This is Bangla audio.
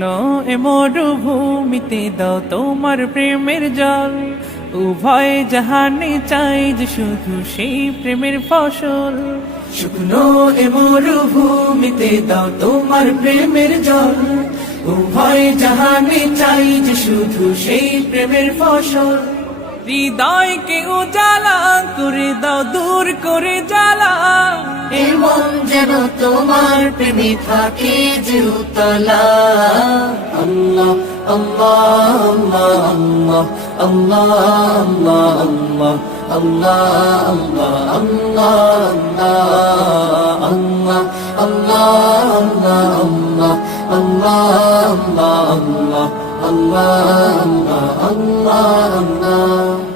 নো এ মরুভূমিতে দাও তোমার প্রেমের জল, উভয় জাহানে চাই যে শুধু সেই প্রেমের ফসল। শুকনো এ মরুভূমিতে দাও তোমার প্রেমের জল, উভয় জাহানে চাই যে শুধু সেই প্রেমের ফসল। হৃদয়কে উজালা করে দাও, দূর করে জ্বালা, এ মন যেন তোমার প্রেমে থাকে যে উতলা। আল্লাহ আল্লাহ আল্লাহ আল্লাহ আল্লাহ আল্লাহ আল্লাহ আল্লাহ আল্লাহ আল্লাহ আল্লাহ আল্লাহ আল্লাহ আল্লাহ আল্লাহ আল্লাহ আল্লাহ আল্লাহ আল্লাহ।